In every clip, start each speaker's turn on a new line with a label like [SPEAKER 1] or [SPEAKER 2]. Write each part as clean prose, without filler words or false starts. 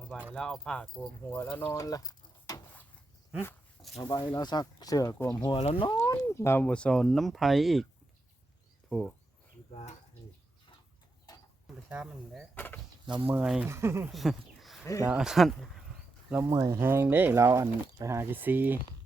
[SPEAKER 1] บายแล้วเอาผ้ากลมหัวแล้วนอนละเอาใบแล้วซักเสื้อกลมหัวแล้วนอนเราบ่สนน้ำไผอีกโอ้ไปช้ามันแล้วเราเมื่อย เราอันนั้นเราเมื่อยแห้งเด้เราอันไปหากิซี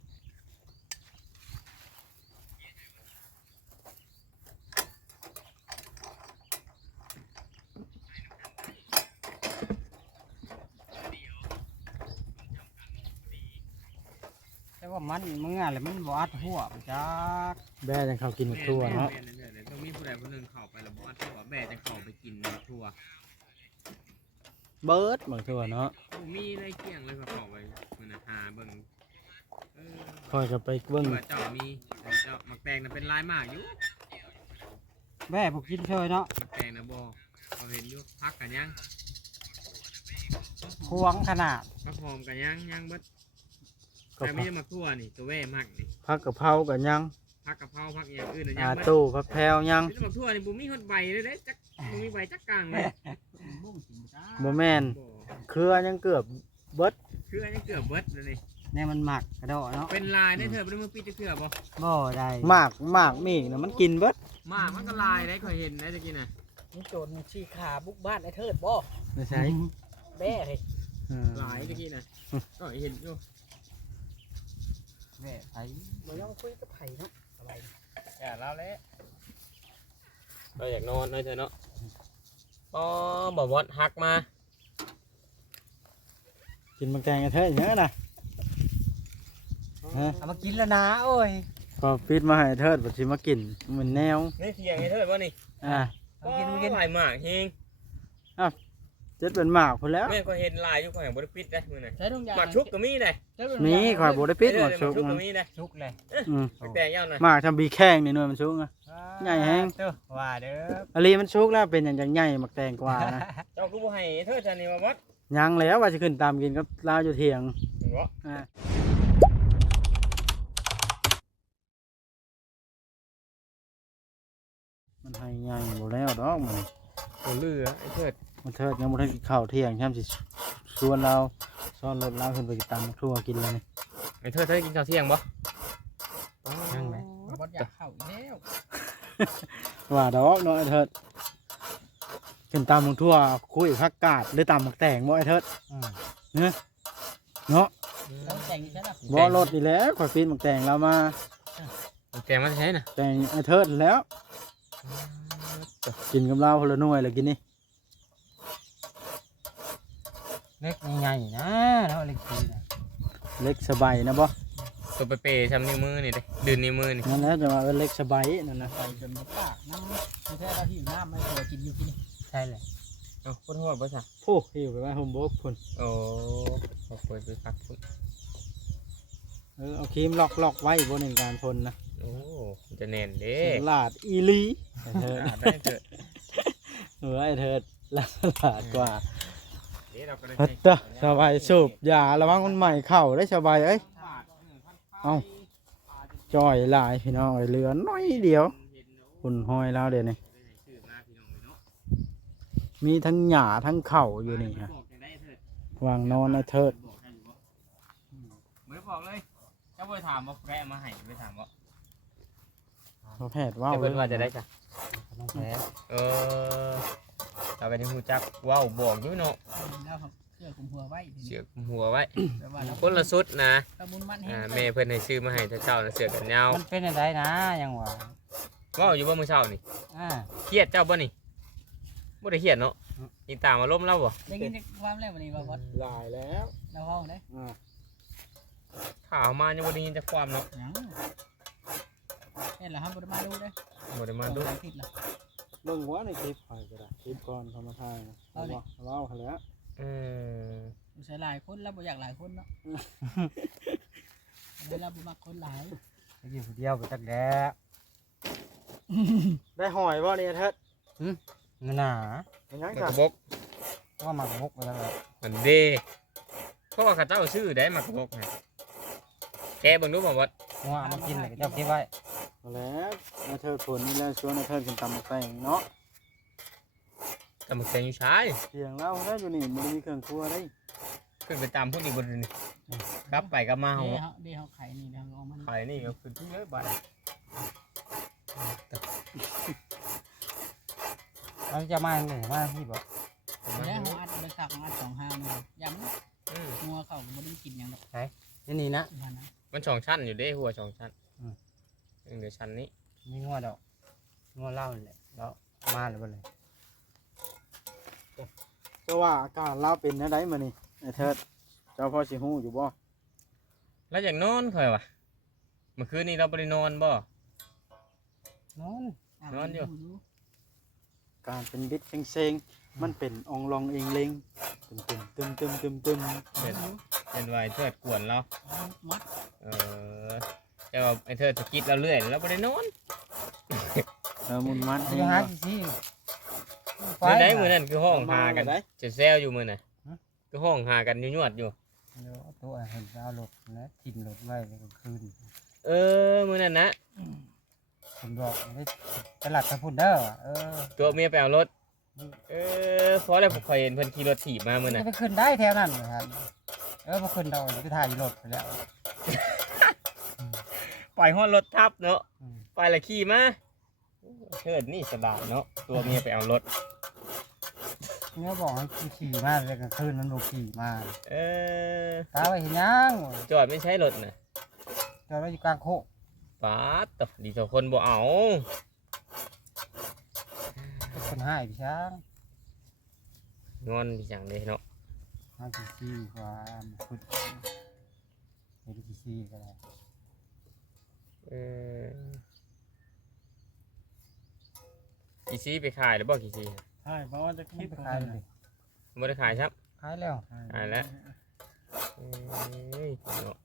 [SPEAKER 2] แต่ว่ามันมึงอะไรมันบอัดหัวไปจัก
[SPEAKER 1] แบ่จังเขากินทั่วเนาะ
[SPEAKER 3] ต้องมีผู้ใดผู้หนึ่งเข้าไปแล้วบอกว่าแม่จะเข้าไปกินทั่ว
[SPEAKER 1] เบิร์ดบางทั่วเนาะ
[SPEAKER 3] มีอะไรเกี่ยงเลยก็เข้าไปมันหาเบิ่ง
[SPEAKER 1] คอยจะไปเบิ่ง
[SPEAKER 3] เจ้ามีเจ้ามักแตงน่ะเป็นลายมากอยู่
[SPEAKER 2] แม่ผมกินเฉยเนาะ
[SPEAKER 3] มักแตงนะบ่เขาเห็นอยู่พักกันยัง
[SPEAKER 2] พวงขนาด
[SPEAKER 3] พักหอมกันยังเบิดแต่ไม่ได้มักทั่วนี่ตัวแว่มากนี่
[SPEAKER 1] พักกะเพรากันยัง
[SPEAKER 3] พักกะเพราพักอย่างอื่นยัง
[SPEAKER 1] ตู้พักแพรวยัง
[SPEAKER 3] มักทั่วนี่บุมีฮอดใบเลยเด้จักบุมีใบจักกลางเลย
[SPEAKER 1] บ่แม่นเครือยังเกือบเบิด
[SPEAKER 3] คืออันนี้เกือบเบิดเลยนี่
[SPEAKER 2] เนี่ยมันหมักกระโดดเนาะ
[SPEAKER 3] เป็นลายได้เถอะเป็นมือปีจะเกือบ
[SPEAKER 2] บ่ได้
[SPEAKER 1] มากมีนะมันกินเบิด
[SPEAKER 3] มันก็ลายได้เคยเห็นได้ตะกี้น่ะ
[SPEAKER 2] นี่โจรชี้ขาบุกบ้านไอ้เทิดบ่
[SPEAKER 1] ไม่ใช่
[SPEAKER 2] แบ่เฮ้ย
[SPEAKER 3] ลายตะกี้น่ะก็เห็นอยู่
[SPEAKER 2] แม่ไผบ่ยอมคุยกับไผเนาะสบาย
[SPEAKER 3] อย่าเล่าแล้วเราอยากนอนเลยเถอะเนาะบ่วอดหักมา
[SPEAKER 1] กินมังแตงกันเถอะเยอะนะ
[SPEAKER 2] เอามากินแล้วนะโอ้ย
[SPEAKER 1] พอปิดมาให้เถิดบัดสิมากินเหมือนแนว
[SPEAKER 3] นี่เถียงให้เถิดบ่นี่
[SPEAKER 2] เอากิน
[SPEAKER 3] ลายหมากเฮง
[SPEAKER 1] เจ็ดเป็นหมากพุ่นแล้ว
[SPEAKER 3] แม่ก็เห็นลายอยู่ข่อยบ่ได้ปิดได้มื้อน่ะ
[SPEAKER 2] ใช้ทุกอย่าง
[SPEAKER 3] หมากชุกก็มีได้
[SPEAKER 1] มีข่อยบ่ได้ปิดหมากชุก
[SPEAKER 3] ก็มีได้
[SPEAKER 2] ชุกเลย
[SPEAKER 3] แต่ยาวหน่อย
[SPEAKER 1] หมากทำบีแข้งนี่หน่วยมันชุกอ่ะใหญ่แฮง
[SPEAKER 2] ว่าเด้อ
[SPEAKER 1] อลีมันชุกแล้วเป็นอย่างใหญ่มักแตงกว่านะ
[SPEAKER 3] เจ้าก็บ่ให้เถิดจังนี่ว่าวัด
[SPEAKER 1] ยังแล้วว่าจะขึ้นตามกินกับลาวอยู่เถียงมันให้ใหญ่บ่แล้วดอกมัน
[SPEAKER 3] บ่เหลือไอ้เถิด
[SPEAKER 1] มันเถิดยังบ่ทันกินข้าวเที่ยงช่ำสิชวนเราซ้อนรถเราขึ้นไปตามครัวกินเลยนี่
[SPEAKER 3] ไอ้เถิดกินข้าวเที่ยงบ่
[SPEAKER 2] ยังไหมบ่อยากเข้าอีกแล้ว
[SPEAKER 1] ว่าดอกเนาะไอ้เถิดขึ้นตามครัวคุยผักกาดหรือตามหมักแตงบ่ไอ้เถิดเนี่ยเนาะบ่รถนี่แหละข่อยปีนหมักแตงเรามา
[SPEAKER 3] แตงมาใช้น่ะ
[SPEAKER 1] แตงไอ้เถิดแล้วกินกับเราพลหน่วยเลยกินนี่
[SPEAKER 2] เล็กใหญ่ๆนะเนาะเล็กดีนะ
[SPEAKER 1] เล็กสบายนะบ่
[SPEAKER 3] ตัวเปย์ทำนิ้วมือนี่เด้ดื่มนิ้วมือนี่
[SPEAKER 1] นั่นแหละจะว่าเป็นเล็กสบายนั่นนะ
[SPEAKER 2] ไปจนมาปากน้ำไม่ใช่เราหิวน้ำไม่พอกินอยู่กินใช่เลย
[SPEAKER 3] พูดทั้งหมดภาษา
[SPEAKER 1] โอ้หิวไปว่าโฮมโบกพุ่น
[SPEAKER 3] โอ้ขอเปิดไปพักพุ่น
[SPEAKER 1] เอาครีมล็อกไว้บนหนึ่งการพ่นนะ
[SPEAKER 3] โอ้จะเน่นเด้
[SPEAKER 1] ลาดอีลี
[SPEAKER 3] เถิดได้เถิด
[SPEAKER 1] ไอ้เถิดลาดกว่าฮัตตาสบายสูบอย่าระวังมันใหม่เข่าได้สบายเอ้ยเอาจ่อยลายพี่น้องเหลือน้อยเดียวหุ่นห้อยแล้วเดี๋ยวนี้มีทั้งหญ้าทั้งเข่าอยู่นี่ฮะวางนอนไอ้เถิด
[SPEAKER 3] ไม่บอกเลยเจ้าไปถามว่าแกมาให้ไปถามว่า
[SPEAKER 1] แพทย์ว่า
[SPEAKER 3] เพื่อนว่าจะได้จ้ะเราไปที่หูจักว้าวบอกอยู่เนาะ
[SPEAKER 2] เชือกคุมหัวไว้
[SPEAKER 3] เชือกคุมหัวไว้คนละสุดนะแม่เพื่อนให้ซื้อมาให้เช้านะเสือกันยาว
[SPEAKER 2] มันเป็นอะไรนะยังวะ
[SPEAKER 3] ว้าวอยู่บ่มื้อเช้านี่เครียดเจ้าบ่นี่บ่ได้เครียดเนาะอีตามมาล้มเล่าบ่
[SPEAKER 2] ได้ยินความแรกวันนี้บ่บอส
[SPEAKER 1] หลายแล้ว
[SPEAKER 2] เราเว้าได้
[SPEAKER 3] ข่าวมายังบ่ได้ยินจากความเนาะ
[SPEAKER 2] เห็นแล้วครับบ่ได้มาดูเด้
[SPEAKER 3] บ่ได้มาดู
[SPEAKER 1] เบิ่งหัวในคลิปถ่ายก็ได้คลิปก่อนเขามาถ่ายนะเล่าเขาแล้ว
[SPEAKER 2] ใช้หลายคนแล้วบ่อยากหลายคนเนาะเราบ่มักคนหลาย
[SPEAKER 1] อยู่คนเดียวไปจักแล้วได้หอยบ่เนี่ยเถิด
[SPEAKER 2] นั่นน่ะ
[SPEAKER 1] มันยัง
[SPEAKER 3] กระบอก
[SPEAKER 2] ก็มากระบอกไปแล้ว
[SPEAKER 3] มันเด้เพราะว่าข้าเจ้าชื่อได้มากระบอกไงแกเบิ่งดูบ่ว่า
[SPEAKER 2] มากินเลยเจ้าเก็บไว้
[SPEAKER 1] แล้วเถิดฝนนี่แล้วชวนเถิดกินตำแตงเนาะ
[SPEAKER 3] ตำแตงอยู่ชาย
[SPEAKER 1] เสียงเราได้อยู่นี่มันมีเครื่องครัวได้
[SPEAKER 3] ขึ้นไปตามผู้ดีบนนี่กลับไปกลับมา
[SPEAKER 2] เดี๋
[SPEAKER 3] เฮา
[SPEAKER 2] ยวเดี๋ยวเขาไข่นี่แล้วเอามัน
[SPEAKER 3] ไข่นี่ก็ขึ้นที่เยอะไป
[SPEAKER 4] เราจะมาหนึ่งมาที่บอก
[SPEAKER 2] แล้วเขาอัดไปตักอัด2 5นี่ย้ำงัวเขาบ่ได้กินหยังดอก
[SPEAKER 4] นี่นะ
[SPEAKER 2] ว่านะ
[SPEAKER 3] มันสองชั้นอยู่เด้หัวสองชั้นเดี๋ยวชั้นนี้
[SPEAKER 4] มีงัวดอกงัวเหล้าแหละแล้วมาหรือเปล่า
[SPEAKER 1] เจ้าว่าอาการเราเป็นจังไดมื้อนี้ไอ้เถิดเจ้าพอสิฮู้อยู่บ่
[SPEAKER 3] แล้วอยากนอนค่อยวะเมื่อคืนนี้เราบ่ได้นอนบ่
[SPEAKER 4] นอน
[SPEAKER 3] นอนอยู่
[SPEAKER 1] การเป็นบิดเซ็งๆมันเป็นอองลองเองเลงตึม
[SPEAKER 3] เป็นไว้เทิดกวนเรา
[SPEAKER 2] มัด
[SPEAKER 3] แต่ว่าไอ้เทิดสะกิดเราเรื่อยเราบ่ได้นอน
[SPEAKER 1] มุนมัน
[SPEAKER 4] จะหาสิ
[SPEAKER 3] มื้อไหนมื้อนั้นคือห้องหากัน
[SPEAKER 1] ได้
[SPEAKER 3] จะแซวอยู่มื้อน่ะคือห้องหากันอยู่ยวดอยู่
[SPEAKER 4] ตัวเห็นเอารถนะทิ่มรถไว้กลางคืน
[SPEAKER 3] มื้อนั้นนะ
[SPEAKER 4] ผมบอกไม่ตลาดตะพุนเด้อ
[SPEAKER 3] ตัวเมียไปเอารถเพราะอะไรผมเคยเห็นเพิ่นขี่รถถีบมามื้อ
[SPEAKER 4] จะ
[SPEAKER 3] น่ะ
[SPEAKER 4] ไปขึ้นได้แถวนั้นเหรอครับพอขึ้นเราไปถ่ายรถไปแล้ว
[SPEAKER 3] ปล่อยฮอดรถทับเนาะไปละขี่มาเทิดนี่สบายเนาะตัวเมียไปเอารถ
[SPEAKER 4] เนี่ยบอกให้ขี่มาเลยกลางคืนมันบอกขี่มา
[SPEAKER 3] เ
[SPEAKER 4] ตาไปเห็นยัง
[SPEAKER 3] จอดไม่ใช่รถน่ะ
[SPEAKER 4] จอดไว้อยู่กลางโคก
[SPEAKER 3] ป๊าดตบดีต่อคนบ่เอา
[SPEAKER 4] คนให้พี่ช้าง
[SPEAKER 3] งอนพี่จังเลยเนาะ
[SPEAKER 4] ห้ากี่ซี่กว่าขุดเห็นกี่ซี่ก็ได้
[SPEAKER 3] กี่ซีไปขายหรือบ่กี่ซี
[SPEAKER 1] ใช่เพราะว่าจะ
[SPEAKER 4] คิ
[SPEAKER 1] คิ
[SPEAKER 4] ด
[SPEAKER 1] ด
[SPEAKER 4] ไปขายเลย
[SPEAKER 3] ไม่ได้ขายครับ
[SPEAKER 4] ขายแล้ว
[SPEAKER 3] ขายแล้วเนาะ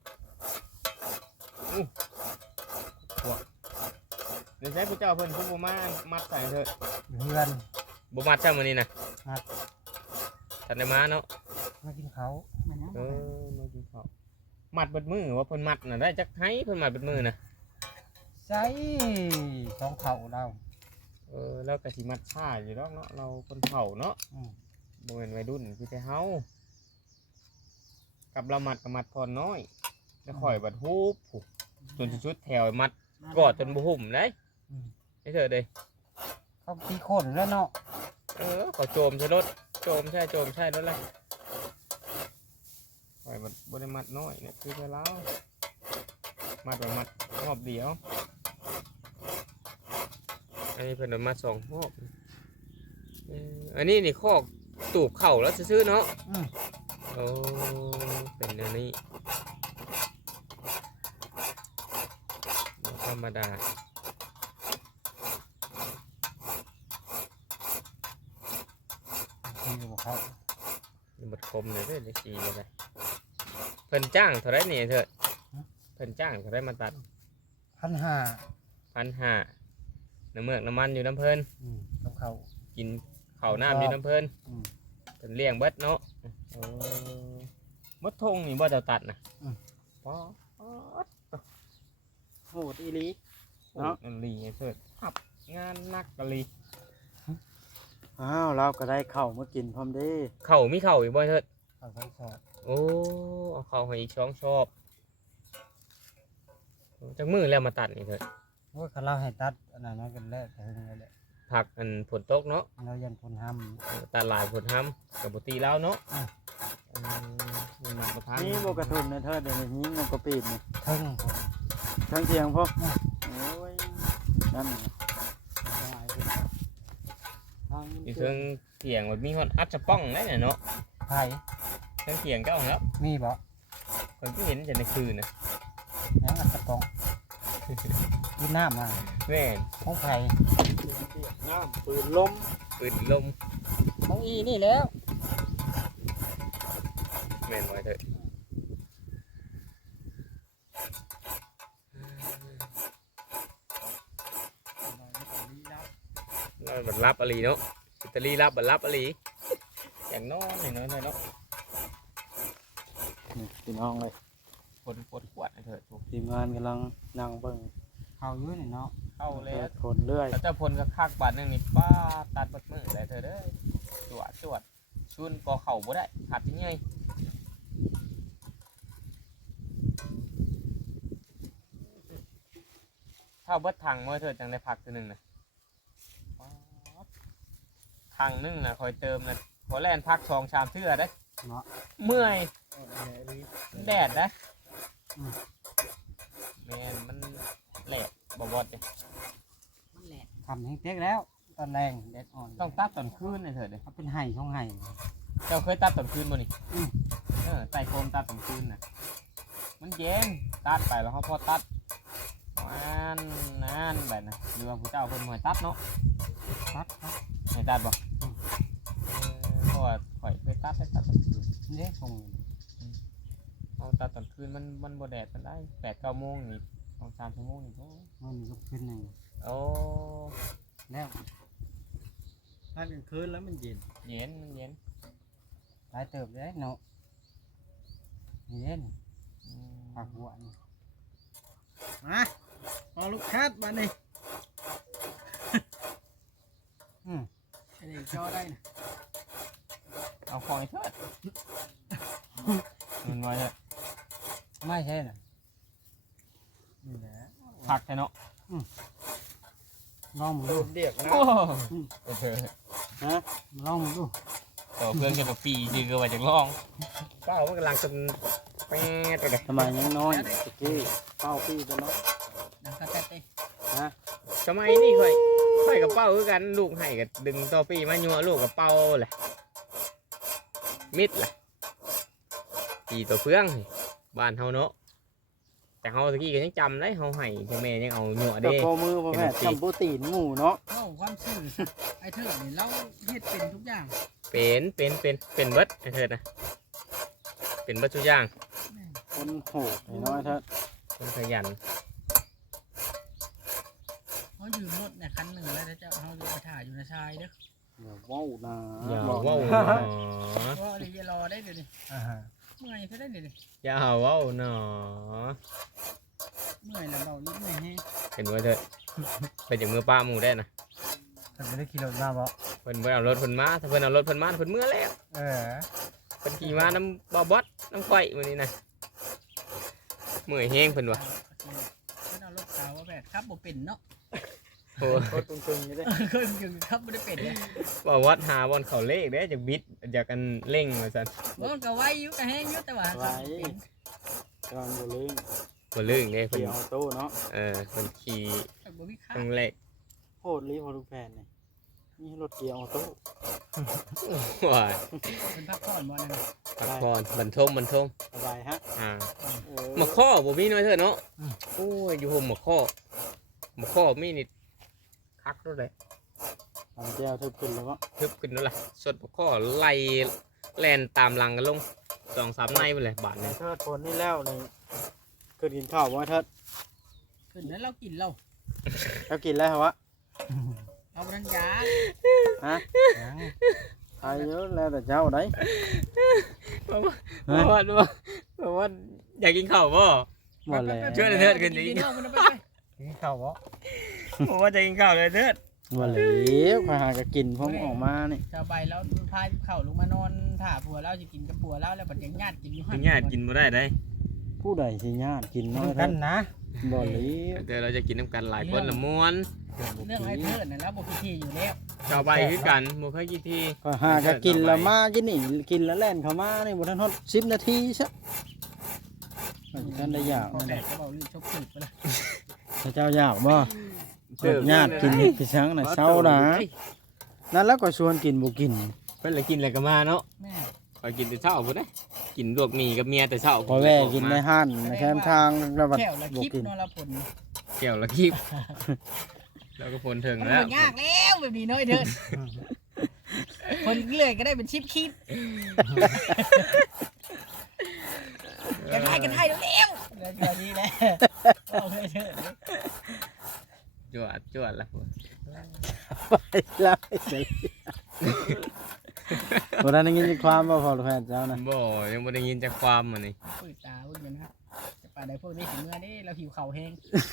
[SPEAKER 3] พวกเดี๋ยวใช้ผู้เจ้าเพิ่นผู้บ่มามัดใส่เถอะ
[SPEAKER 4] เพื่อน
[SPEAKER 3] บ่มัดใช่มื้อนี้นะทันได้มาเนาะ
[SPEAKER 4] มากินเขา
[SPEAKER 2] แม่นยัง
[SPEAKER 3] มากินข้าวมัดเบิดมือว่าเพิ่นมัดน่ะได้จักให้เพิ่นมัดเบิดมือน่ะ
[SPEAKER 4] ใส่สองเขาเรา
[SPEAKER 3] แล้วก็สิมัดช้าอยู่ดอกเนาะเราคนเฒ่าเนาะบ่แม่นวัยรุ่นคือแต่เฮากับเรามัดก็มัดพอน้อยแล้วข่อยบัดฮูบผูกจนสิชุดแถวมัดกอดจนบ่หุ่มได้ให้เธอเด้
[SPEAKER 4] เขาตีคนแล้วเนาะ
[SPEAKER 3] ขอโจมใช่รถโจมใช่รถเลยข่อยบัดบ่ได้มัดน้อยเนี่ยคือแต่เรามัดแบบมัดรอบเดียวอันนี้เพิ่นเอามา2รอบอันนี้นี่คอกตูบเข่าแล้วซื่อๆเนาะโอ้เป็นอันนี้ธรรมดา
[SPEAKER 4] ตีกับเขา
[SPEAKER 3] บดคมเลยเด้อสีเลยเพิ่นจ้างเท่าไรนี่เถอะเพิ่นจ้างเท่าไรมาตัด
[SPEAKER 4] 1,500
[SPEAKER 3] 1,500น้ำเมือกน้ำมันอยู่น้ำเพิ่น
[SPEAKER 4] กับเขา
[SPEAKER 3] กินข้าวน้ำอยู่น้ำเพิ่นเพิ่นเลี้ยงเบิดเนาะมดทงนี่บ่เจ้าตัดนะป๊อด
[SPEAKER 1] โหดอีหลี
[SPEAKER 3] เนาะอันลีเถิดขับงานนักกะลี
[SPEAKER 1] อ้าวเราก็ได้ข้าวมากินพร้อมเด้
[SPEAKER 3] เข่ามีเข่าอีกบ่เถิด
[SPEAKER 4] เขาทั้งสอด
[SPEAKER 3] โอ้เอาเข่าให้อีก2ชอบจักมือแล้วมาตัดนี่เถิด
[SPEAKER 4] ว่าเขาเล่าให้ตัดอันนั้นกันแล้วแต่เฮงเลย
[SPEAKER 3] ผักอันฝนตกเนาะ
[SPEAKER 4] เรายันพลห้
[SPEAKER 3] ตัดหลายผลทำกับปกติแล้วเนาะมันมาประทาน
[SPEAKER 1] นี่บ่กระทุนในเถิดเดี๋ยวนี้มันก็ปีดนี่
[SPEAKER 4] ำเทิง
[SPEAKER 1] ทั้งเทียงพวกโอ้ยนั่น
[SPEAKER 3] อยู่เทิงเถียงมันมีฮอดอัดสะป้องได้เนี่ยเนาะ
[SPEAKER 4] ไผ่
[SPEAKER 3] เทิงเถียงเจ้าแล้ว
[SPEAKER 4] มีบ่
[SPEAKER 3] คนที่เห็นจะในคืนนะ
[SPEAKER 4] ยังอัดตะปองยืนน้ำมา
[SPEAKER 3] แม่น
[SPEAKER 4] ของไผ่
[SPEAKER 1] น้ำปืนลม
[SPEAKER 3] ปืนลม
[SPEAKER 4] ของอีนี่แล้ว
[SPEAKER 3] แม่นไว้เถอะเราบัดรับอลีเนาะอิตาลีรับบัดรับอลีอย่างน้อยหน่อยเนาะ
[SPEAKER 1] นี่พี่น้องเลย
[SPEAKER 3] คนปวดขวดเถอะถูก
[SPEAKER 1] ทีมงานกำลังนั่งเบิ่ง
[SPEAKER 4] เขาอยู่นี่เนาะ
[SPEAKER 3] เข้าเลย
[SPEAKER 1] ผลเรื่อย
[SPEAKER 3] ถ้าจะพลกับคากบาทนึงนี่ป้าตัดบัดมือได้เถอะเด้อจวดชุนกอเข่าบ่ได้ขาดที่ไงเข้าเบิดถังเมื่อเถิดจังได้พักตัวหนึงน่ะถังนึงน่ะคอยเติมน่ะขอแล่นพัก2-3เทื่อเด้
[SPEAKER 4] เนาะ
[SPEAKER 3] เมื่อยแดดนะแม่นมันแหลกบ่บอดเด้
[SPEAKER 2] มันแหละ
[SPEAKER 4] ทำให้เต็กแล้วตอนแรงแดดอ่อน
[SPEAKER 3] ต้องตัดตอนคืนนี่เถิดเด้
[SPEAKER 4] เขาเป็นไห่ช่องไห่
[SPEAKER 3] เจ้าเคยตัดตอนคืนบ่นี่ใต้โคมตัดตอนคืนน่ะมันเย็นตัดไปแล้วเขาพอตัดนั่นแบบน่ะหรือว่าผู้เจ้าเพิ่นบ่ให้ตัดเนาะ
[SPEAKER 4] ตัดครับ
[SPEAKER 3] ให้ตัดบ่เพราะว่าข่อยเคยตัดได้ตัดตอนคืน
[SPEAKER 4] เนี่ยส่ง
[SPEAKER 3] เอาตัดตอนคืนมันบ่แดดปานใด 8-9 โมงนี่2-3 ชั่วโมงนี่ก็
[SPEAKER 4] มันก็ขึ้นหนึ่ง
[SPEAKER 3] โอ้
[SPEAKER 4] แล้ว
[SPEAKER 1] ถ้ากลางคืนแล้วมันเย็น
[SPEAKER 3] เย็นมันเย็น
[SPEAKER 4] หลายเติบเลยเนาะเย็น
[SPEAKER 3] อืม
[SPEAKER 4] ผักหัวนี่
[SPEAKER 1] มาพอลูกแคทมานี่
[SPEAKER 2] ไอ้นี่จอได้นะ
[SPEAKER 3] เอาของไอ้เถิดมันไว้เถอะ
[SPEAKER 4] ไม่ใช่น่ะนี่แหละ
[SPEAKER 3] ผักแค่เนาะ
[SPEAKER 4] ลองมึงดู
[SPEAKER 1] เรียกนะ
[SPEAKER 3] โอ้เออ
[SPEAKER 4] ลองมึงดู
[SPEAKER 3] ต่อเพื่อนกันกับปีจือก็ว่าจะลองเป้ามันกำลังจนแป๊ดไปเลย
[SPEAKER 1] ทำไมยังน้อยตะกี้เป้าพี่ตัวน้อย
[SPEAKER 2] ดังกระแตะเต้
[SPEAKER 3] สมัยนี้ค่อยกับเป้าคือกันลูกให้กับดึงต่อปีมายัวลูกกับเป้าแหละมิดแหละปีตัวเพื่องบ้านเฮาเนาะแต่เฮาตะกี้ก็ยังจำได้เฮาให้พ่อแม่ยังเอายัว
[SPEAKER 1] เดี๋ย
[SPEAKER 3] เด้
[SPEAKER 1] วโคมือพ่อแม่ทำโปรตีนหมูเนาะ
[SPEAKER 2] เล่าความซื่อสัตย์ไอ้เธอนี่เราเฮ็ดเป็นทุกอย่าง
[SPEAKER 3] เป็นเบิดไอ้เถิดนะเป็นเบิดทุกอย่าง
[SPEAKER 1] คนโหดไอ้น้อยเถอะ
[SPEAKER 3] คนขยัน
[SPEAKER 2] เขายืมรถเนี่ยคันหนึ่งแล้วเจ้าเขาอยู่ไปถ่ายอยู่ในชายเด้อ
[SPEAKER 1] อย่าว้าวนะ
[SPEAKER 3] อย่า
[SPEAKER 1] บอก
[SPEAKER 3] เว้า
[SPEAKER 1] นะ
[SPEAKER 3] หนอ
[SPEAKER 2] เพราะอะไรจะรอได้เดี๋ยวนี้
[SPEAKER 4] อ่าฮะ
[SPEAKER 2] เมื่อยเขาได้เดี๋ยวนี้
[SPEAKER 3] อย่าเว้าหนอ
[SPEAKER 2] เมื่อยแล้วเราลิ้นไม่แห้ง
[SPEAKER 3] เห็นว่าเถอะไปจากมือป้าหมูได้นะ
[SPEAKER 4] ท่านไม่ได้ขี่รถมาบ่
[SPEAKER 3] เพิ่นเอารถเพิ่นมาถ้าเพิ่นเอารถเพิ่นมาเพิ่นเมื่อแล้ว
[SPEAKER 4] เออ
[SPEAKER 3] เพิ่นขี่มาน้ำบ่บอสน้ำก้อยมื้อนี้นะเมื่อยแห้งเพิ่นว่ะ
[SPEAKER 2] เพิ่นเอารถขาวว่าแบบครับบ่เป็นเนาะ
[SPEAKER 3] โอ้
[SPEAKER 1] โคตรตึงๆอยู่เด้
[SPEAKER 2] เคยอยู่ครับบ่ได้เป็นเลย
[SPEAKER 3] บ่วัดหาบ่อนเขาเลขเด้จากบิดจากกันเร่งว่าซั่น
[SPEAKER 2] บ่มันก็ไว้อยู่ก็แห้งอยู่แต่ว่าครับบ่เป็น
[SPEAKER 1] กำลังบ่ลืม
[SPEAKER 3] บ่ลื่นเด้เพิ่น
[SPEAKER 1] เกี่ยวออโต้เนาะ
[SPEAKER 3] เพิ่นขี่
[SPEAKER 2] แต่บ่มีค่า
[SPEAKER 3] ครั้งแรก
[SPEAKER 1] โคตรรีบพอลูกแผ่นนี่นี่รถเกียร์ออโต้
[SPEAKER 3] ว้าย
[SPEAKER 2] เป็นพักผ่อนบ่นั่นน่ะ
[SPEAKER 3] พักผ่อนบรรทม
[SPEAKER 1] สบายฮะ
[SPEAKER 3] อ่า
[SPEAKER 1] เออ
[SPEAKER 3] หมกข้อบ่มีน้อยเถอะเนาะโอ้ยอยู่ห่มหมกข้อมีนี่คักแล้วเลย
[SPEAKER 1] ทำแก้วทึบขึ้นแล้ววะ
[SPEAKER 3] ทึบขึ้นแล้วล่ะสดหมกข้อไล่แล่นตามหลังกันลง2-3ในไปเลยบาทหนึง
[SPEAKER 1] เทิดผลนี่แล้วนี่คือกินข้าวบ่เทิด
[SPEAKER 2] ขึ้นแล้วเรากินเรา
[SPEAKER 1] แล้วกินแล้วเหรอวะ
[SPEAKER 2] เอาบรัญญา
[SPEAKER 1] ฮะ
[SPEAKER 4] ยัง
[SPEAKER 1] ตายเยอะแล้วแต่เจ้าได้
[SPEAKER 3] บอกว่าอยากกินข้าวบ่
[SPEAKER 1] หมดแล้ว
[SPEAKER 3] ช่วยเถิดขึ้นดิ
[SPEAKER 2] กินเอามันไป
[SPEAKER 4] กินข้าวบ่
[SPEAKER 3] บอกว่าจะกินข้าวเลยเถิด
[SPEAKER 1] หมดแล้วพาหาก็กินพร้อมออกมานี่
[SPEAKER 2] ชาวใบแล้วพายเข่าลงมานอนถ่าผัวเราจะกินกับผัวเราแล้วบัดยังญาติกินอยู่
[SPEAKER 3] กินญาติกินบ่ได้ได้
[SPEAKER 1] ผู้ใดสิญาติกิน
[SPEAKER 4] กิ
[SPEAKER 1] เนาะ
[SPEAKER 4] น
[SPEAKER 1] เทิ
[SPEAKER 4] กัน
[SPEAKER 1] ด
[SPEAKER 4] นะ
[SPEAKER 1] บ่เลย
[SPEAKER 3] เดี๋ยวเราจะกินน้ำกันหลายคนละม้วน
[SPEAKER 2] เรื่องไอ้เทิดน่ะแล้วบ่พิธีอยู่แล้ว
[SPEAKER 3] ชาวใบคือกันบ่เคยกินที
[SPEAKER 1] ก็หาก็กินแล้วมากินนี่กินแล้วแล่นเข้ามานี่บ่ทันฮอด10นาทีซะท่านได้อยาก
[SPEAKER 2] พอแดดก็บอกรีบชกสืบไปเลย
[SPEAKER 1] ถ้าเจ้าอยากบ่เสิร์ฟญาติกินนี่พี่ช้างน่ะเช้านะนั่นแล้วก็ชวนกินบ่กิน
[SPEAKER 3] เพิ่นเลยกินอะไรก็มาเนาะ
[SPEAKER 2] แม่
[SPEAKER 3] คอยกินแต่เช้าพุ่นเด้กินลวกหมี่กับเมียแต่เช้า
[SPEAKER 1] พอแว่กินในห้านในแคมทางแล้วบัด
[SPEAKER 2] แก้วละ
[SPEAKER 1] บ่
[SPEAKER 2] คลิป
[SPEAKER 1] กิน
[SPEAKER 2] นอนละผล
[SPEAKER 3] เกี่ยวละคีบแล้วก็พลถึง
[SPEAKER 2] มัน
[SPEAKER 3] แล้ว
[SPEAKER 2] ยากแล้วแบบนี้เนาะไอ้เทิดคนเลื่อยก็ได้เป็นชิปคลิปกันให้เร็วๆแล้วตอนนี้แหละโอเคเทิด
[SPEAKER 3] จวดละพุ่น
[SPEAKER 1] ไปไล่เลยบ่ได้ยินความบ่พอแฟนเจ้านะ
[SPEAKER 3] บ่ยังบ่ได้ยินจากความมันนี่
[SPEAKER 2] ปืดตาวุ้นกันครับจะป่าใดพวกนี้ถึงเมื่อนี้เราหิวเข่าแห้ง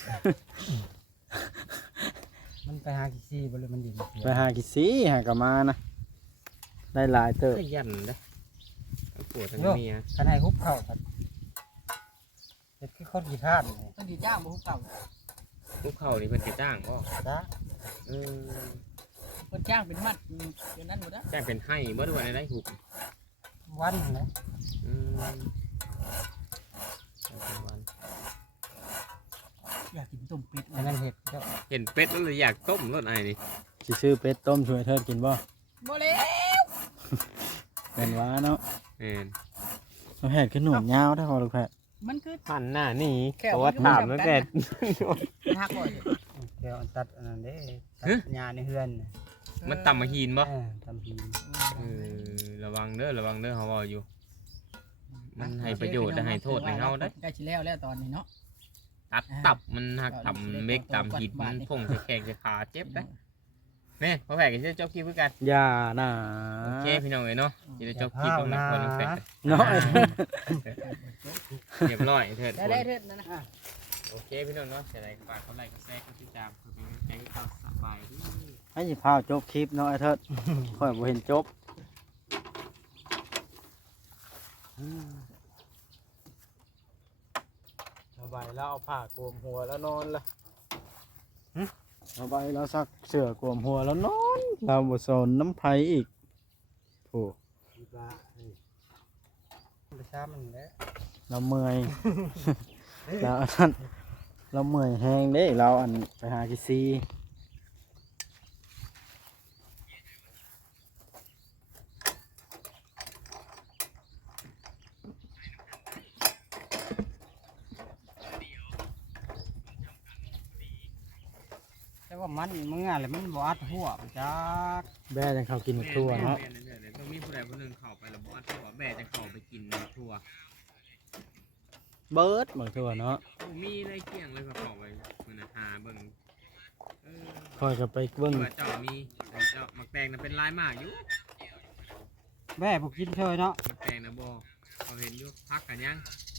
[SPEAKER 4] มันไปหากี่ซี่บ่เลยมันดิน
[SPEAKER 1] ไปหากิซี่หากะมานะได้หลายเติบ
[SPEAKER 3] ก็ยันเด้ปวดทั้งเมีย
[SPEAKER 4] คันให้ฮุบเข้ากันเฮ็ดคือคนขี้ทาสนี่
[SPEAKER 2] ต้องดีจ้างบุกเก่า
[SPEAKER 3] ลูกเขานี่เพิ่นจะจ้างบ่
[SPEAKER 4] จ้า
[SPEAKER 3] เออ
[SPEAKER 2] คนจ้างเป็นมัดเดี๋ยวนั้นหมดแล้ว
[SPEAKER 3] จ้างเป็นให้บ่ด้วยในได้หุบ
[SPEAKER 4] วันนะ
[SPEAKER 3] อืมจ้างเป็นวัน
[SPEAKER 2] อยากกินต้มเป็ด
[SPEAKER 4] อันนั้นเห็ดก็
[SPEAKER 3] เห็นเป็ดแล้วเลยอยากต้มรสไอ้นี่
[SPEAKER 1] สิซื้อเป็ดต้มช่วยเทิดกินบ่
[SPEAKER 2] บ่แล้ว
[SPEAKER 1] เป็นว่าเนาะ
[SPEAKER 3] แม่น
[SPEAKER 1] เราแหดขึ้นหนวดยาวถ้าพอลูกแพทย์
[SPEAKER 2] มันคือ
[SPEAKER 3] หันหน้านี่
[SPEAKER 2] แค่
[SPEAKER 3] เพราะว่าถามตั้งแต่
[SPEAKER 2] หักบ่อย
[SPEAKER 4] เดี๋ยวตัดอันนั้นเด้ตัดหญ้าในเฮือนน่ะ
[SPEAKER 3] มันต่ำมาหินบ่
[SPEAKER 4] ทำพี
[SPEAKER 3] เออระวังเด้อเขาบอกอยู่ มันให้ประโยชน์แต่ให้โทษในเฮาได้อ
[SPEAKER 2] ใกล้สิแล้วตอนนี้เนาะ
[SPEAKER 3] ตัดตับมันหักทำเมกตามหินมันพุ่งใส่แขงใส่ขาเจ็บได้อแม่พอแผลกันจะจบคลิปคือกัน
[SPEAKER 1] อย่าน่ะ
[SPEAKER 3] โอเคพี่น้องเอ้ยเนาะจะได้จบคลิปตรงนี้คนลงเสร็จ
[SPEAKER 1] เนาะ
[SPEAKER 3] เรียบร้อยเถิด
[SPEAKER 2] ได้ได้เถิดนะนะ
[SPEAKER 3] โอเคพี่น้องเนาะเสียดายฝากเขาไลค์ก็แชร์ก็ติดตามเพื่อเป็นกำลังใจให้เขาสบายดี
[SPEAKER 1] ให้สิพาจบคลิปเนาะไอ้เทิดค่อยบ่เห็นจบสบายแล้วเอาผ้ากวมหัวแล้วนอนละสบายแล้วซักเสื้อกวมหัวแล้วนอนเราบ่สนน้ำไผอีกโอ้
[SPEAKER 4] คิดว่าไปซ้ำมันแหละ
[SPEAKER 1] เราเมื่อย เราอันนั้นเราเมื่อยแห้งเด้เราอันไปหากิซี
[SPEAKER 4] แต่ว่ามันเมื่อไรมันบอัดหัวมันจัก
[SPEAKER 1] แบ่จังเขากินทั่วเนาะ
[SPEAKER 3] แม่ต้องมีผู้ใดผู้หนึ่งเข้าไปแล้วบอกว่าถ้าว่าแม่จะเข้าไปกินทั่ว
[SPEAKER 1] เบิร์ดบางทั่วเนาะ
[SPEAKER 3] มีอะไรเกี่ยงเลยเขาเข้าไปมันหาเบิ่ง
[SPEAKER 1] คอยก็ไปเบิ่ง
[SPEAKER 3] เจ้ามีเจ้ามักแตงน่ะเป็นลายมากอยู่
[SPEAKER 4] แม่พวกกินเชยเนาะ
[SPEAKER 3] มักแตงน่ะบ่เขาเห็นอยู่พักกันยัง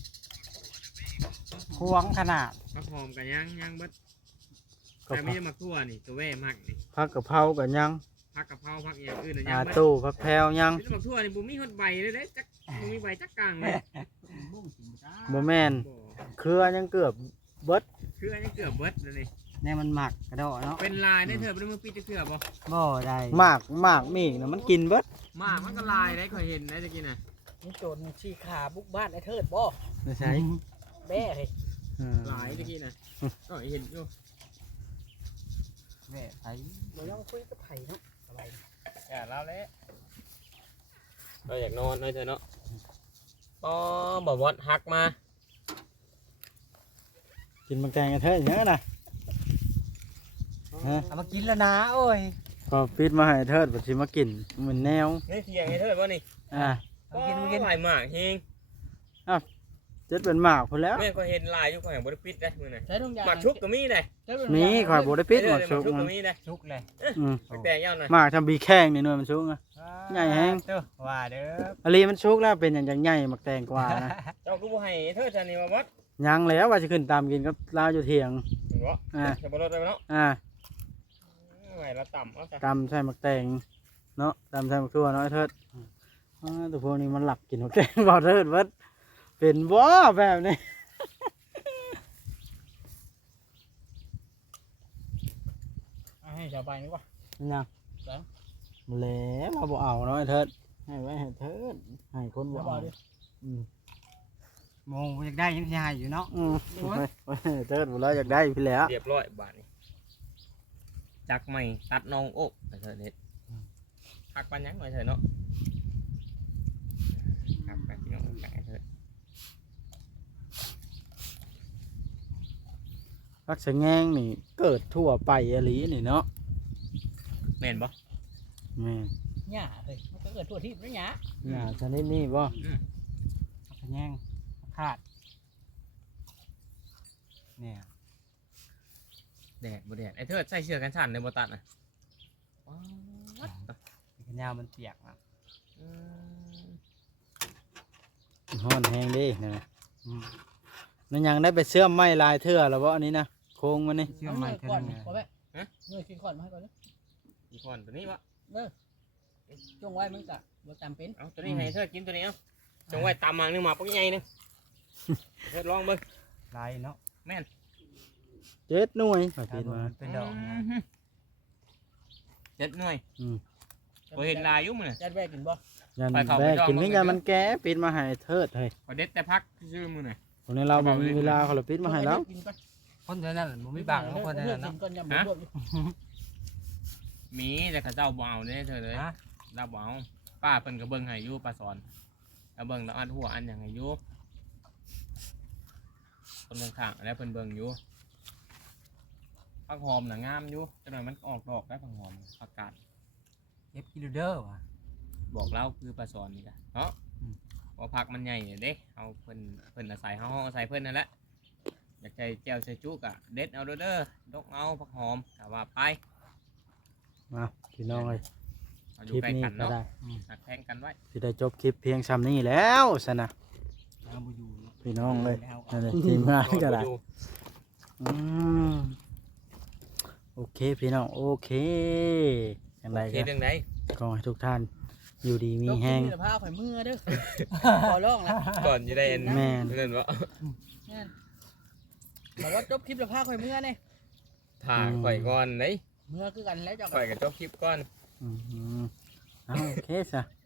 [SPEAKER 4] ควงขนาด
[SPEAKER 3] พักหอมกันยังเบิด
[SPEAKER 1] ก็
[SPEAKER 3] แต่ไม่ใช่มักทั่วนี่ตัวแว่มากนี่
[SPEAKER 1] พักกะเพรากับยัง
[SPEAKER 3] พักกะเพราพักอย่างอื่นน่ะยั
[SPEAKER 1] อาง
[SPEAKER 3] เบิด
[SPEAKER 1] ตู้พักแพรวยัง
[SPEAKER 3] นี่มักทั่วนี่บ่มีฮอดใบเลยเด้จักบ่มีใบจักกลางเลย
[SPEAKER 2] บุ้งกินจ้า
[SPEAKER 1] บ่แม่น
[SPEAKER 3] บ่
[SPEAKER 1] เครือยังเกือบเบิด
[SPEAKER 3] คืออันนี้เกือบเบิดแล้วนี่
[SPEAKER 4] เนี่ยมันหมักกระโดดเนาะ
[SPEAKER 3] เป็นลายได้เถอะเป็นมือปีจะเกือบบ่
[SPEAKER 4] บ่ได้
[SPEAKER 1] มากมีกนะมันกินเบิด
[SPEAKER 3] มากมันก็ลายได้เคยเห็นได้ตะกี้น่ะ
[SPEAKER 2] นี่โจรชี้ขาบุกบ้านไอ้เทิดบ่
[SPEAKER 1] ไม่ใช่
[SPEAKER 2] แบ่เฮ้ย
[SPEAKER 3] ลายตะกี้น่ะก็เห็นอยู่
[SPEAKER 4] แม่ไผ
[SPEAKER 2] บ่ยอมคุยกับไผเนาะอะไร
[SPEAKER 3] อย่าเล่าแล้วก็อยากนอนเลยเถอะเนาะอ๋อบ่บอดหักมา
[SPEAKER 1] กินมังแตงกันเถอะเยอะนะฮะ
[SPEAKER 4] เอามากินแล้วนะโอ้ย
[SPEAKER 1] พอปิดมาให้เทิดบัดสิมากินเหมือนแนว
[SPEAKER 3] นี่เทียงให้เถิดบ่นี่
[SPEAKER 1] อ่า
[SPEAKER 4] เอากินมากิน
[SPEAKER 3] ลายหมากเฮง
[SPEAKER 1] เจ็ดเป็นหมากพุ่นแล้ว
[SPEAKER 3] แม่ก็เห็นลายอยู่ก็แห่งบ่ได้ปิดได้มื้อน่ะ
[SPEAKER 2] ใช้ทุกอย่าง
[SPEAKER 3] หมากชุบก็มีได้
[SPEAKER 1] มีข่อยบ่ได้ปิดหมด
[SPEAKER 3] ห
[SPEAKER 1] สุ
[SPEAKER 3] มาก
[SPEAKER 1] ก
[SPEAKER 3] ชุบ
[SPEAKER 1] มั
[SPEAKER 3] ก็
[SPEAKER 1] น
[SPEAKER 3] มีได้
[SPEAKER 4] ชุกเลย
[SPEAKER 1] อืม
[SPEAKER 3] แต่ยาวหน่อย
[SPEAKER 1] หมากทำบีแข้งนี่หน่วยมันสุกอ่ะ ใหญ่แฮง
[SPEAKER 4] เด้อว่าเด้อ
[SPEAKER 1] อลีมันสุกแล้วเป็นอย่างจังใหญ่มักแตงกว่านะ
[SPEAKER 3] เจ้าก็บ่ให้เถิดซะนี่ว่าบอด
[SPEAKER 1] ยังแล้วว่าจะขึ้นตามกินก็ลาวอยู่เถียง
[SPEAKER 3] บ่
[SPEAKER 1] อ่า
[SPEAKER 3] จะบ่ลดได้เนาะ
[SPEAKER 1] อ่า
[SPEAKER 3] ไว้ละต่ำเอาซะ
[SPEAKER 1] ตำใส่มักแตงเนาะตำใส่มักทั่วเนาะไอ้เทิดตัวพวกนี้มันหลักกินมักแตงบ่เทิดเบิดเป็นบ่แบบนี้
[SPEAKER 2] ให้ชาวบ้านนี่ว่า
[SPEAKER 1] ยัง
[SPEAKER 2] แล้ว
[SPEAKER 1] แล้วเราบ่เอาเนาะไอ้เทิดให้ไว้ให้เทิดให้คนบ่
[SPEAKER 2] แล้วบ
[SPEAKER 1] เอา
[SPEAKER 2] อกดิ
[SPEAKER 1] อืม
[SPEAKER 4] มองอยากได้ยังสิให้อยู่เนาะ
[SPEAKER 1] ไว้ให้เทิดบ่แล้วอยากได้พี่แหล้ว
[SPEAKER 3] เรียบร้อยบาดนี้จักใหม่ตัดน้องโอ๊กไปเถอะเด็ดหักปันยังหน่อยเถอะเนาะหักไปพี่น้องหักไปเถอะ
[SPEAKER 1] รักสะแงงนี่เกิดทั่วไปอหลีนี่เนาะ
[SPEAKER 3] แม่นบ่
[SPEAKER 1] แม่น
[SPEAKER 2] หญ้าเฮ้ยมันก็เกิดทั่วที่แล้วหญ้า
[SPEAKER 1] หญ้าชนิดนี้บ่
[SPEAKER 4] ขะแยงขาดเนี่ย
[SPEAKER 3] แดดบ่แดดไอ้เถิดใส่เสื้อกันสั่นในบ่ตัดน่ะว้าว
[SPEAKER 4] ขะยาวมันเปียกนะ
[SPEAKER 3] อืม
[SPEAKER 1] ฮ้อนแฮงเด้นะ
[SPEAKER 4] อืม
[SPEAKER 1] นั่นยังได้ไปเชื่อมไม้ลายเทื่อแล้วบ่อันนี้นะโค้งมันนี่
[SPEAKER 4] เชื่อมไม้เท่า
[SPEAKER 2] ก่อน
[SPEAKER 4] นั้น
[SPEAKER 2] ขอแม่เงยกินก่อนมาให้ก่อนเลย
[SPEAKER 3] อีกคนตัวนี้วะ
[SPEAKER 2] จงไว้มึงกะบ่จำเป็น
[SPEAKER 3] เอาตัวนี้ให้เถิดกินตัวนี้เอาจงไว้ตามมังนึงมาปักใหญ่นึงเถิดลองเบิ่ง
[SPEAKER 4] ลายเนาะ
[SPEAKER 3] แม่น
[SPEAKER 1] 7 หน่วยข่อยปีนมา
[SPEAKER 4] เป็นดอกนะ
[SPEAKER 3] 7 หน่วย
[SPEAKER 1] อืม
[SPEAKER 3] บ่เห็นลายอยู่มื้อน่ะ
[SPEAKER 2] จัดแวกกินบ่
[SPEAKER 1] ยัน
[SPEAKER 3] ไปเข้า
[SPEAKER 1] แบก
[SPEAKER 3] ไปย่อง
[SPEAKER 1] กิน
[SPEAKER 3] มึ
[SPEAKER 1] นี่
[SPEAKER 3] ง
[SPEAKER 1] กัน
[SPEAKER 3] เลย
[SPEAKER 1] มันแก่ปีนมาให้เทิดเฮ้ย
[SPEAKER 3] บ่เด็ดแต่พักชื่อมื้อน่ะ
[SPEAKER 1] คนนี้เราบ่มีเวลาเขาเลยปีนมาให้แล้ว
[SPEAKER 2] กินก่อน
[SPEAKER 4] คนเท่านั้นบ่มีบางของคนเท่านั้น
[SPEAKER 2] กิ
[SPEAKER 4] เนาะ
[SPEAKER 2] นก่อนยำบวบอยู่
[SPEAKER 3] มีแต่เขาเจ้าบ่เอาเด้เธอเลย
[SPEAKER 4] ฮะ
[SPEAKER 3] เราบ่เอาป้าเพิ่นก็เบิ่งให้อยู่ป้าสอนแล้วเบิ่งแล้วอันหัวอันหยังให้อยู่คนข้างๆแล้วเพิ่นเบิ่งอยู่ผักหอมน่ะงามอยู่จังหน่อยมันออกดอกได้ผักหอมผักกาด
[SPEAKER 4] เก็บกิโลเด้อว่ะ
[SPEAKER 3] บอกเล่าคือป้าสอนนี่กะเนาะว่าผักมันใหญ่เด้เอาเพิ่นอาศัยเฮาอาศัยเพิ่นนั่นแหละอยากใจแจ่วใส่จุกอะเด็ดเอาเด้อดกเอาผักหอมแต่ว่าไป
[SPEAKER 1] มาพี่น้องเอ้ย
[SPEAKER 3] เอาอ
[SPEAKER 1] ค
[SPEAKER 3] ยู่
[SPEAKER 1] ลิป
[SPEAKER 3] ใกล้
[SPEAKER 1] นี้
[SPEAKER 3] กัน
[SPEAKER 1] ก็
[SPEAKER 3] เนาะ
[SPEAKER 1] ได้
[SPEAKER 3] หักแพงกันไว้
[SPEAKER 1] สิได้จบคลิปเพียงซ้ำนี้แล้วซะนะ
[SPEAKER 4] เอาบ่อยู่
[SPEAKER 1] พี่น้องเอ้ยนั่นแหละทีมงานก็ได้อืมโอเคพี่น้องโอเคอย่างไร
[SPEAKER 3] โอเค
[SPEAKER 1] ก็
[SPEAKER 3] เรื่องไหน
[SPEAKER 1] ขอให้ทุกท่านอยู่ดีมีแห้ง
[SPEAKER 2] ต้องกินผ้าข่อยมือเด้อขอร้องนะ
[SPEAKER 3] ก่อนจะได้เอ็น
[SPEAKER 1] แม่น
[SPEAKER 3] เรื่องว่า
[SPEAKER 2] นั่นบอกว่าจบคลิปแล้วผ้าข่อยมือเนี่ย
[SPEAKER 3] ถ่าข่อยก่อนไหน
[SPEAKER 2] มือคือกันแล้วเจ้า
[SPEAKER 3] ข่อยกับจบคลิปก่อน
[SPEAKER 1] อืมเอาโอเคซะ